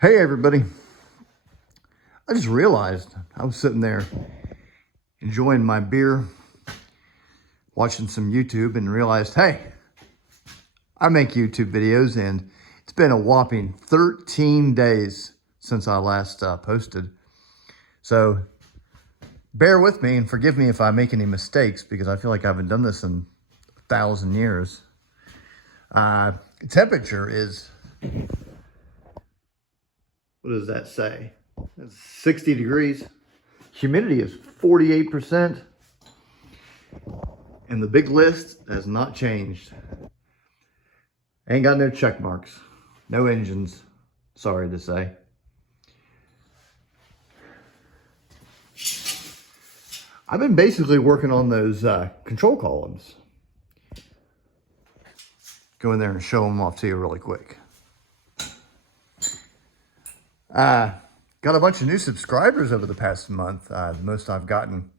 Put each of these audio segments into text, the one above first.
Hey everybody, I just realized I was sitting there enjoying my beer, watching some YouTube, and realized, hey, I make YouTube videos and it's been a whopping 13 days since I last posted. So bear with me and forgive me if I make any mistakes because I feel like I haven't done this in 1,000 years. Temperature is, what does that say? It's 60 degrees. Humidity is 48%. And the big list has not changed. Ain't got no check marks. No engines, sorry to say. I've been basically working on those control columns. Go in there and show them off to you really quick. Got a bunch of new subscribers over the past month, the most I've gotten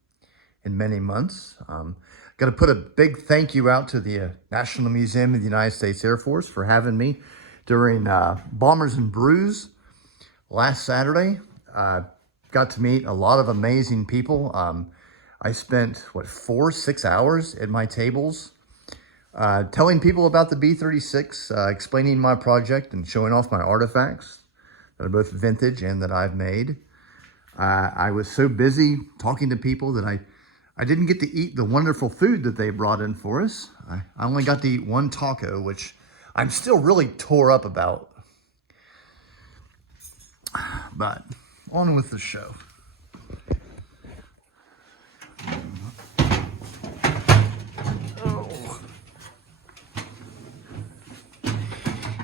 in many months. Got to put a big thank you out to the National Museum of the United States Air Force for having me during Bombers and Brews last Saturday. Got to meet a lot of amazing people. I spent, 4-6 hours at my tables telling people about the B-36, explaining my project and showing off my artifacts that are both vintage and that I've made. I was so busy talking to people that I didn't get to eat the wonderful food that they brought in for us. I only got to eat one taco, which I'm still really tore up about. But on with the show. Oh.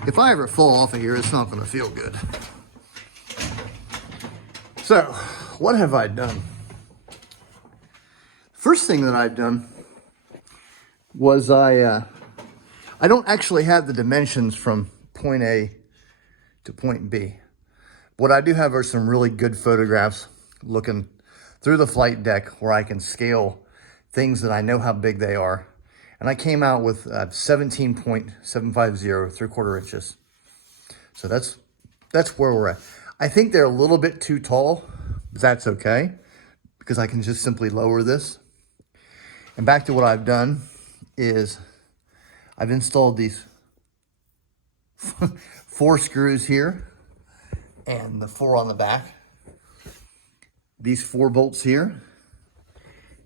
If I ever fall off of here, it's not going to feel good. So, what have I done? First thing that I've done was I don't actually have the dimensions from point A to point B. What I do have are some really good photographs looking through the flight deck where I can scale things that I know how big they are. And I came out with 17.750 3/4 inches. So that's where we're at. I think they're a little bit too tall, but that's okay because I can just simply lower this. And back to what I've done is I've installed these 4 screws here and the 4 on the back. These 4 bolts here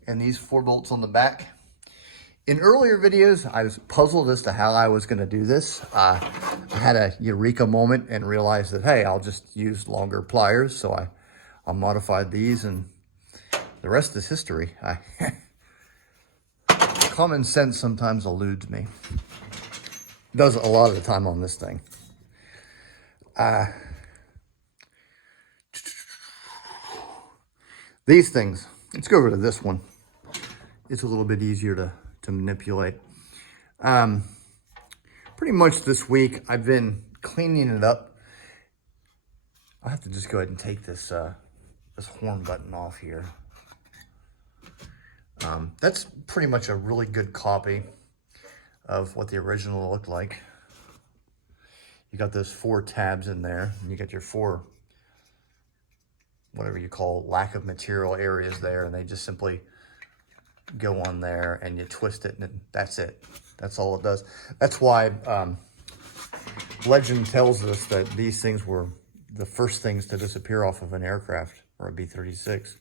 and these 4 bolts on the back. In earlier videos, I was puzzled as to how I was going to do this. I had a eureka moment and realized that, hey, I'll just use longer pliers. So I modified these and the rest is history. Common sense sometimes eludes me. Does a lot of the time on this thing. These things, let's go over to this one. It's a little bit easier to manipulate. Pretty much this week, I've been cleaning it up. I'll have to just go ahead and take this horn button off here. That's pretty much a really good copy of what the original looked like. You got those 4 tabs in there, and you got your 4, whatever you call lack of material areas there, and they just simply go on there and you twist it and that's it. That's all it does. That's why legend tells us that these things were the first things to disappear off of an aircraft or a B-36.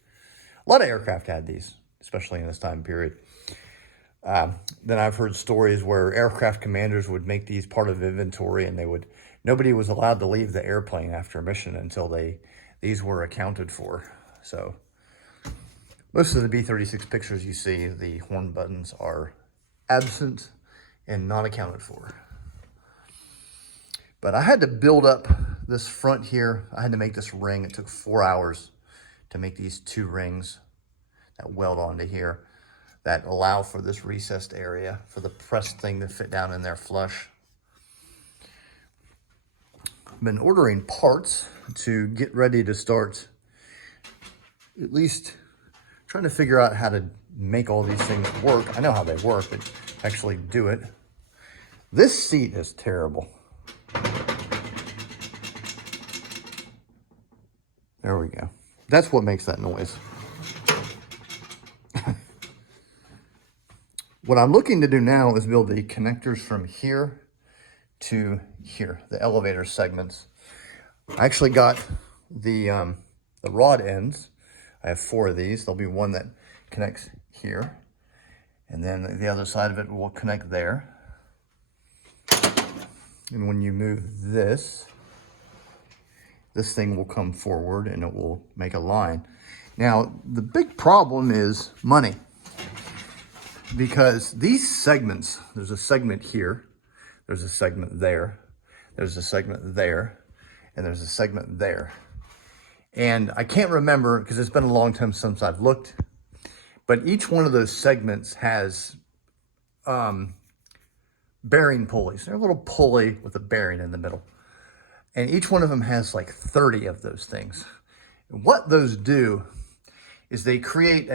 A lot of aircraft had these, especially in this time period. Then I've heard stories where aircraft commanders would make these part of inventory and nobody was allowed to leave the airplane after a mission until these were accounted for. So most of the B-36 pictures you see, the horn buttons are absent and not accounted for. But I had to build up this front here. I had to make this ring. It took 4 hours to make these 2 rings that weld onto here that allow for this recessed area for the pressed thing to fit down in there flush. I've been ordering parts to get ready to start at least trying to figure out how to make all these things work. I know how they work, but actually do it. This seat is terrible. There we go. That's what makes that noise. What I'm looking to do now is build the connectors from here to here, the elevator segments. I actually got the rod ends. I have 4 of these. There'll be one that connects here, and then the other side of it will connect there. And when you move this thing will come forward and it will make a line. Now, the big problem is money, because these segments, there's a segment here, there's a segment there, there's a segment there, and there's a segment there. And I can't remember, because it's been a long time since I've looked, but each one of those segments has bearing pulleys. They're a little pulley with a bearing in the middle. And each one of them has like 30 of those things. And what those do is they create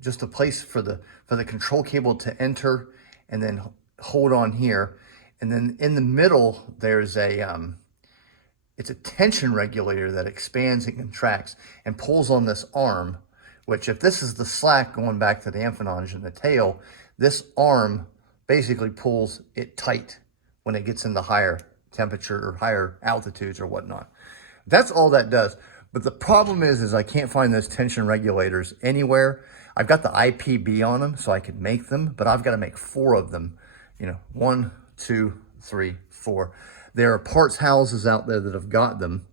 just a place for the control cable to enter and then hold on here. And then in the middle, there's it's a tension regulator that expands and contracts and pulls on this arm, which if this is the slack going back to the empennage and the tail, this arm basically pulls it tight when it gets into higher temperature or higher altitudes or whatnot. That's all that does. But the problem is I can't find those tension regulators anywhere. I've got the IPB on them so I could make them, but I've got to make 4 of them. 1, 2, 3, 4. There are parts houses out there that have got them,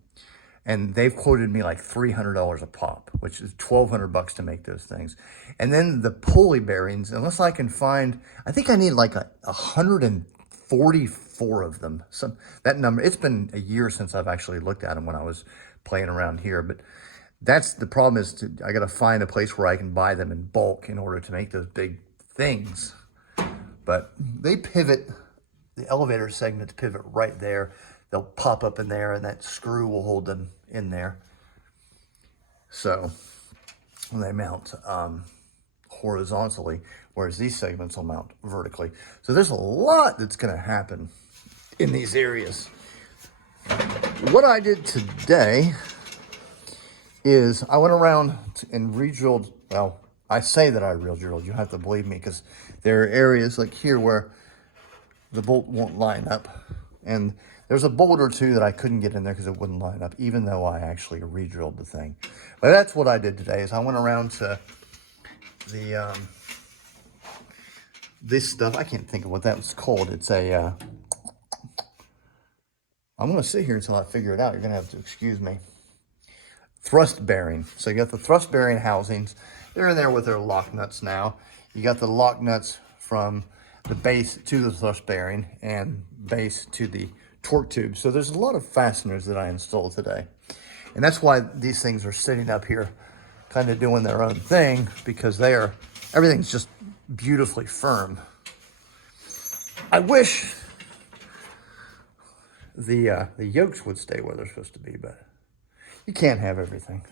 and they've quoted me like $300 a pop, which is $1,200 to make those things. And then the pulley bearings, unless I can find, I think I need like 144 of them. That number, it's been a year since I've actually looked at them when I was playing around here, but that's the problem is I got to find a place where I can buy them in bulk in order to make those big things. But they pivot, the elevator segments pivot right there. They'll pop up in there and that screw will hold them in there. So they mount horizontally, whereas these segments will mount vertically. So there's a lot that's going to happen in these areas. What I did today is I went around and re-drilled. Well, I say that I re-drilled. You have to believe me, because there are areas like here where the bolt won't line up. And there's a bolt or two that I couldn't get in there because it wouldn't line up, even though I actually re-drilled the thing. But that's what I did today, is I went around to the, this stuff. I can't think of what that was called. It's a, I'm going to sit here until I figure it out. You're going to have to excuse me. Thrust bearing. So you got the thrust bearing housings. They're in there with their lock nuts now. You got the lock nuts from the base to the thrust bearing and base to the torque tube. So there's a lot of fasteners that I installed today. And that's why these things are sitting up here kind of doing their own thing, because everything's just beautifully firm. I wish the yokes would stay where they're supposed to be, but you can't have everything.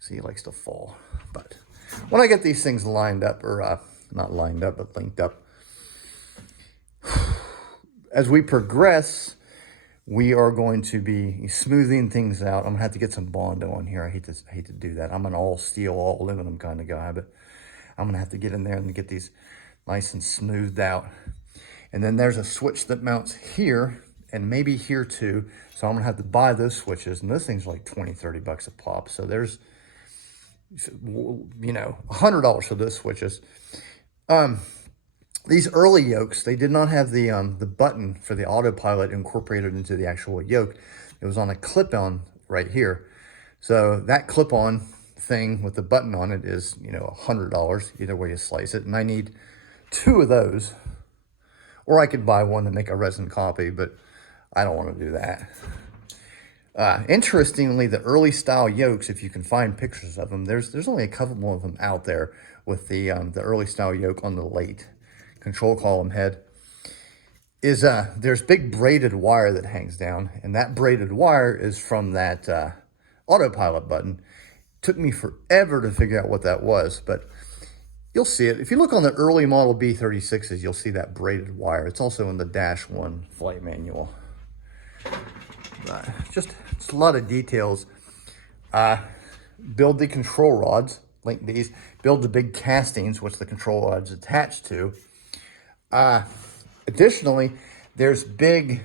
See, he likes to fall. But when I get these things lined up, or not lined up, but linked up, as we progress, we are going to be smoothing things out. I'm gonna have to get some Bondo on here. I hate to do that. I'm an all steel, all aluminum kind of guy, but I'm gonna have to get in there and get these nice and smoothed out. And then there's a switch that mounts here and maybe here too. So I'm gonna have to buy those switches, and those things are like 20, 30 bucks a pop. So there's, $100 for those switches. These early yokes, they did not have the button for the autopilot incorporated into the actual yoke. It was on a clip-on right here. So that clip-on thing with the button on it is, $100, either way you slice it. And I need 2 of those. Or I could buy one and make a resin copy, but I don't want to do that. Interestingly, the early style yokes, if you can find pictures of them, there's only a couple of them out there with the early style yoke on the late control column head. There's big braided wire that hangs down, and that braided wire is from that autopilot button. Took me forever to figure out what that was, but you'll see it. If you look on the early model B-36s, you'll see that braided wire. It's also in the Dash 1 flight manual. Just a lot of details. build the control rods, link these, build the big castings, which the control rods attached to. Additionally, there's big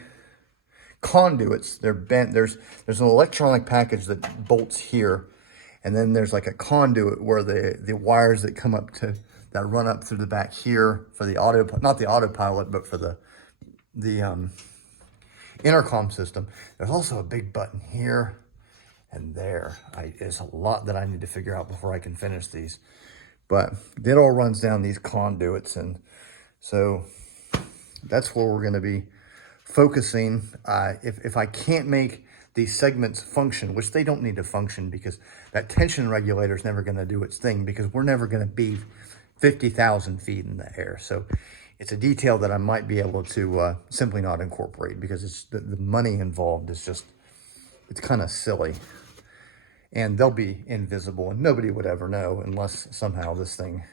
conduits. They're bent. There's an electronic package that bolts here, and then there's like a conduit where the wires that come up to that run up through the back here for the auto, not the autopilot, but for the intercom system. There's also a big button here and there. There's a lot that I need to figure out before I can finish these, but it all runs down these conduits, and so that's where we're going to be focusing. If I can't make these segments function, which they don't need to function because that tension regulator is never going to do its thing, because we're never going to be 50,000 feet in the air. So it's a detail that I might be able to simply not incorporate, because it's the money involved is just, it's kind of silly. And they'll be invisible and nobody would ever know unless somehow this thing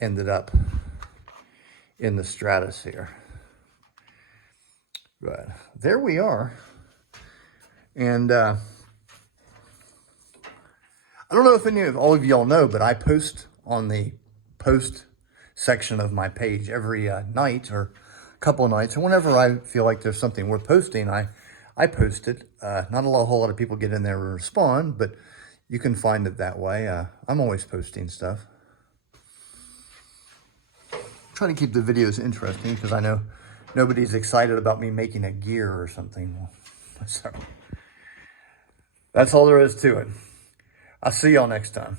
ended up in the stratosphere. But there we are. And I don't know if any of all of y'all know, but I post on the post section of my page every night or a couple of nights, or whenever I feel like there's something worth posting, I post it. Not a whole lot of people get in there and respond, but you can find it that way. I'm always posting stuff. Trying to keep the videos interesting, because I know nobody's excited about me making a gear or something. So that's all there is to it. I'll see y'all next time.